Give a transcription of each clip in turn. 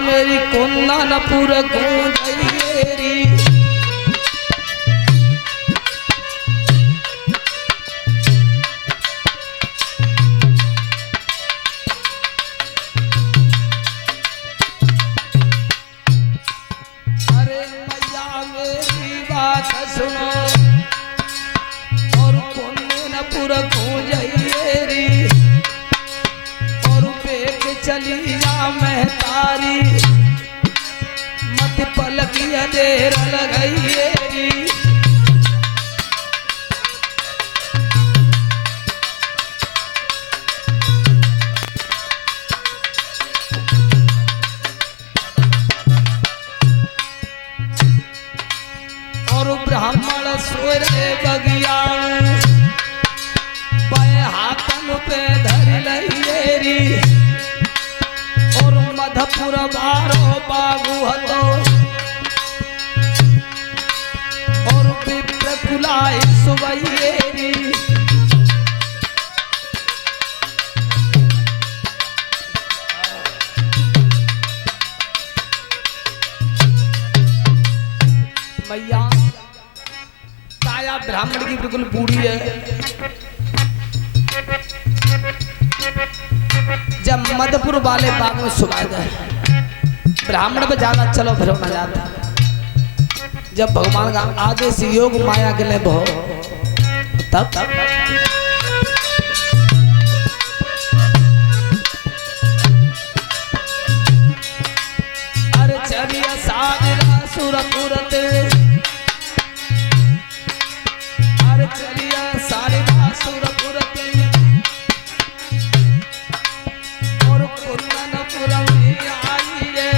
मेरी कुंदनपुर गूंजैरी। अरे मैया मेरी बात सुनो और कुंदनपुर गूंजैरी और बेग चली जा महतारी मत पलकिया देर लगैरी। और ब्राह्मण सोए रे बगिया बाएं हाथन पे धर लैरी और मधपुर बारो बाबू हतो और विप्र कुलाई सुबैरी। मैया काया ब्राह्मण की बिल्कुल बूढ़ी है। जब मधुपुर वाले बाग में सुबह गए ब्राह्मण पे जाना चलो फिर न जाता। जब भगवान का आदेश योग माया के लिए बहो तब अरे चलिया सागरा सुरपुरत अरे चलिया सागरा सुरपुरत और कुंदनपुरम आई है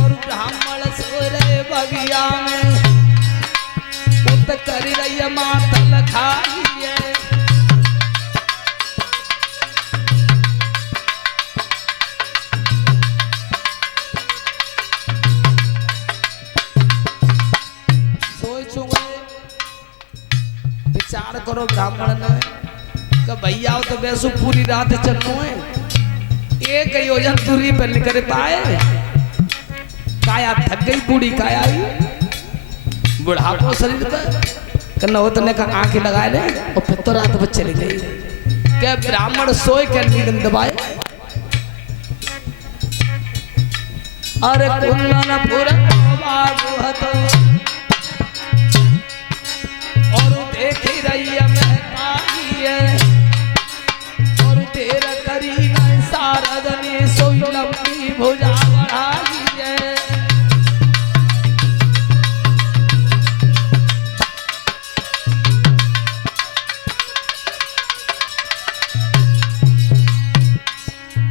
और ब्राह्मण सोरे बगिया में उत कर रही मातल खाई है। विचार करो ब्राह्मण ने कि भैया तो वैसु पूरी रात चलनो है एक योजन दूरी पर निकल पाए। काया थक गई बूढ़ी काया बुढ़ापो शरीर पर करना हो तो ने का आंखें लगाए ले और फिर तो रात बच चली गई। क्या ब्राह्मण सोए के नींद दबाए। अरे कुंदनपुर बाबू हतो देखी रही महतारी है और तेरा करी न सारदनी सोई लंबी भुजा बढ़ाई है।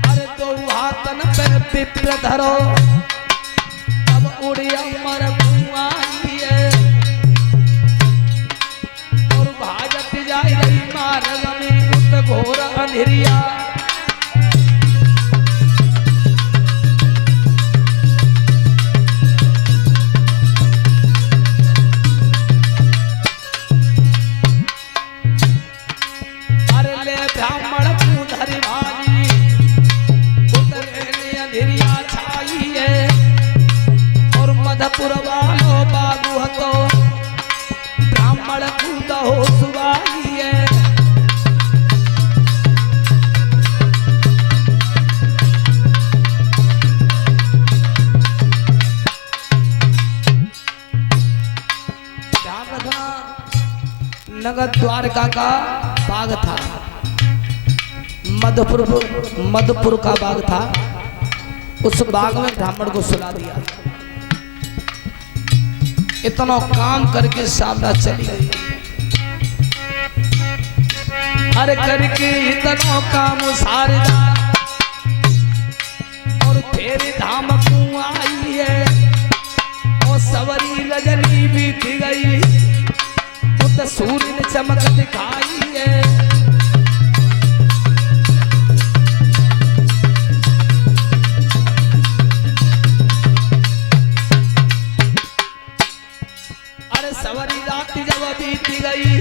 अरे दो हाथन पे पिप्र धरो अब उड़ी अमर कुआई है जाई रही मार्ग में उत घोर अंधेरिया। अरे ले ब्राह्मण पूधरी भाजी उतरे अंधेरिया छाई है और मधपुर वालो बाबू हतो ब्राह्मण कूद हो सुबाई है। ध्यान रखना नगर द्वारका का बाग था मधुपुर का बाग था। उस बाग में ब्राह्मण को सुला दिया। इतना काम करके सावधा चली गई। अरे करके इतना काम सारदा और फिर धाम को आई है और सवरी रजनी बीत गई तो सूर्य ने चमक दिखाई है। सवरी रात जब बीत गई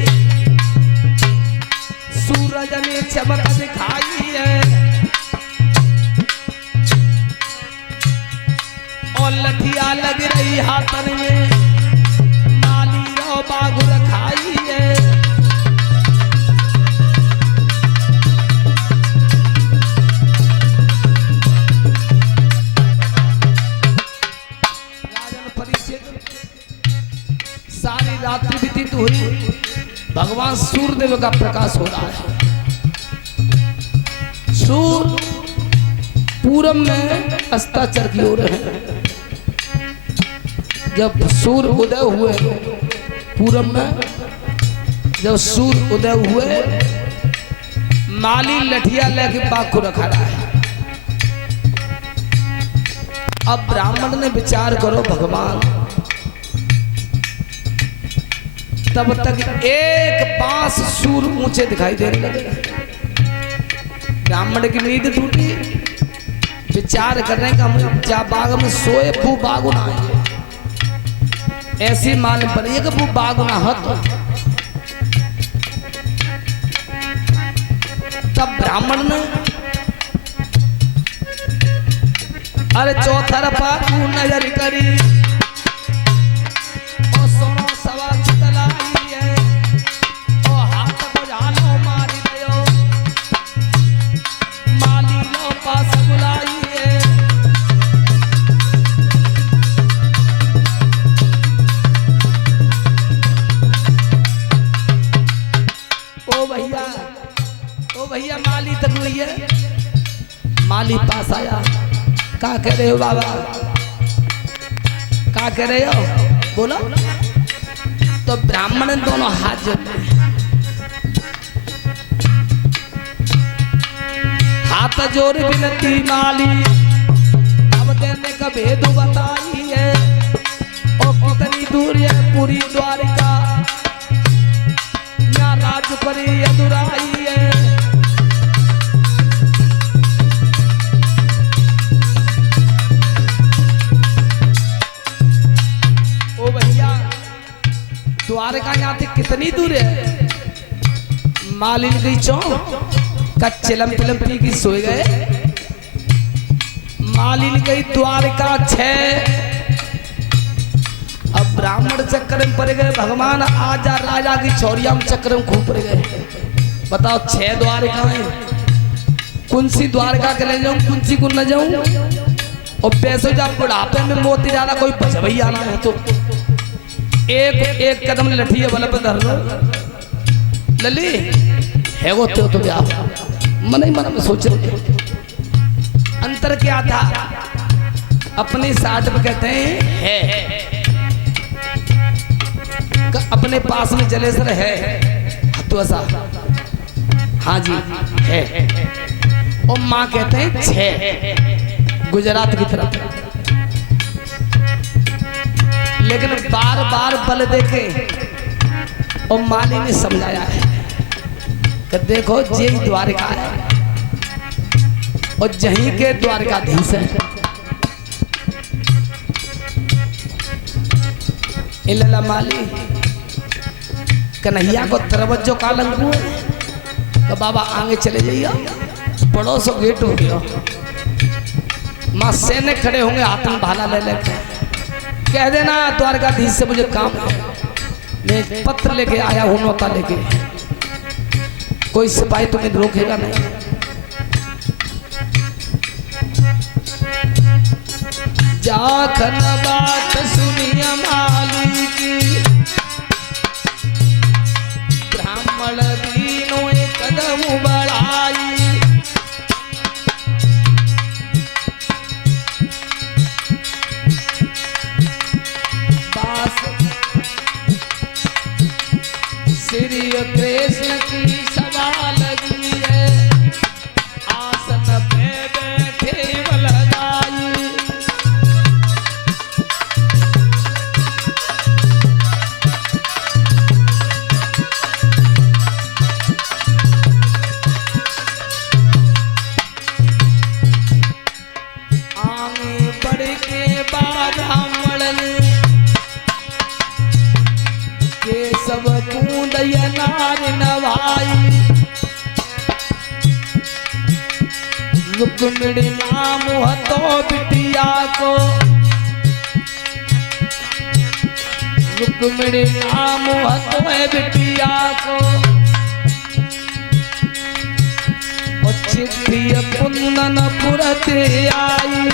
सूरज ने चमक दिखाई है लठिया लग रही हाथन में, माली रो बागु रखाई है। राजन परिचित सारी रात्रि व्यतीत हुई, भगवान सूर्यदेव का प्रकाश हो रहा है। सूर्य पूरब में अस्ताचर की ओर है। जब सूर्य उदय हुए पूरब में, जब सूर्य उदय हुए, माली लठिया लेके बाग को रखा रहा है। अब ब्राह्मण ने विचार करो भगवान, तब तक एक बांस सूर्य ऊंचे दिखाई देने लगे। ब्राह्मण की नींद टूटी, विचार करने का जा बाग में सोए वो बाग ना आए, ऐसी मान बनी कि वो बाग ना हत। तब ब्राह्मण ने अरे चौथर पाकू नजर करी और सुनो सवा चितलाई है और हाथ को जानो मारी गयो, माली लो पास बुलाई है। ओ भैया माली तक नहीं है। माली पास आया, क्या कह रहे हो बाबा, क्या कह रहे हो बोलो। तो ब्राह्मण ने दोनों हाथ जोड़े, हाथ जोड़ विनती माली अब देने का भेद बताई है। और कितनी दूर है पूरी द्वारिका, या राज परी अधुराई है। द्वारका यहाँ से कितनी दूर है। मालिन गई चौक का चिलम पिलम पी की सोए गए। मालिन गई द्वारका 6। अब ब्राह्मण चक्कर में पड़ गए, भगवान आजा राजा की चौरिया में चक्कर में खूब पड़ गए। बताओ 6 द्वारका है, कौन सी द्वारका के ले जाऊं, कौन सी को न जाऊं। और पैसों जब बुढ़ापे में मोती डाला कोई बचवई आना है तो एक कदम लठिए बल पे धर लो लली है वो तो क्या मन ही मन में सोच रहे। अंतर क्या था, अपनी साथ में कहते हैं है, अपने पास में जलेसर है हतुआसा, हाँ जी है। और माँ कहते हैं 6 गुजरात की तरफ। लेकिन बार बार बल देखे और माली ने समझाया है कि देखो जे द्वारका है और जहीं के द्वारकाधीश है। इल्ला माली कन्हैया को तरवज्जो का लंगू है कि बाबा आगे चले जाइए, पड़ोसो गेट हो गया। माँ सेने खड़े होंगे हाथ में भाला ले लेके, कह देना द्वारकाधीश से मुझे काम है, मैं पत्र लेके आया हूं, नौता लेके। कोई सिपाही तुम्हें रोकेगा नहीं। जाखन बात सुनिया माली की, ब्राह्मण दीनों एक कदम बढ़ाई। श्री कृष्ण की सभा लगी है, आसन पे बैठे बलदाई। आगे बढ़ के बाद ब्राह्मण के सब कूदय नार नवाई। रुक्मिणी नाम हतो बिटिया को रुक्मिणी नाम हतो है बिटिया को और चिट्ठी कुंदनपुर ते आई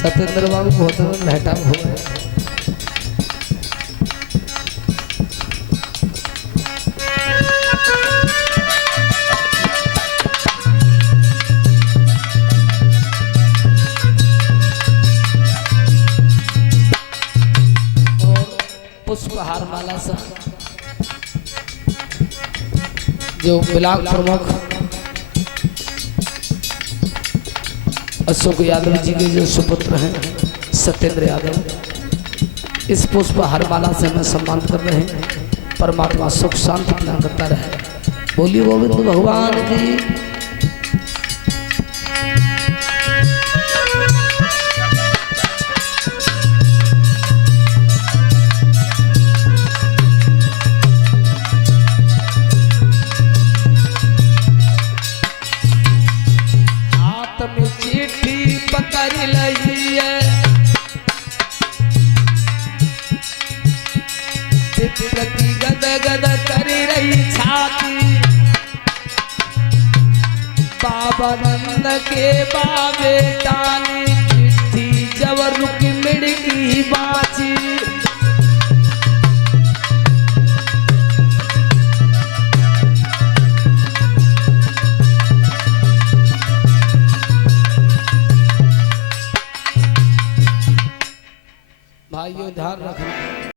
सत्येंद्र बाबू बहुत लहटा हुआ है। और पुष्पहार माला से जो ब्लॉक प्रमुख अशोक यादव जी के जो सुपुत्र हैं सत्येंद्र यादव, इस पुष्प हरमाला से हमें सम्मान कर रहे हैं। परमात्मा सुख शांति प्रदान करता रहे। बोलिए गोविंद भगवान की। पकड़ लिया प्रति गद गद कर रही छाती बाबा नंद के बाबे तानी चिट्ठी जब रुक्मिणी की बाची भाइयों ध्यान रखना।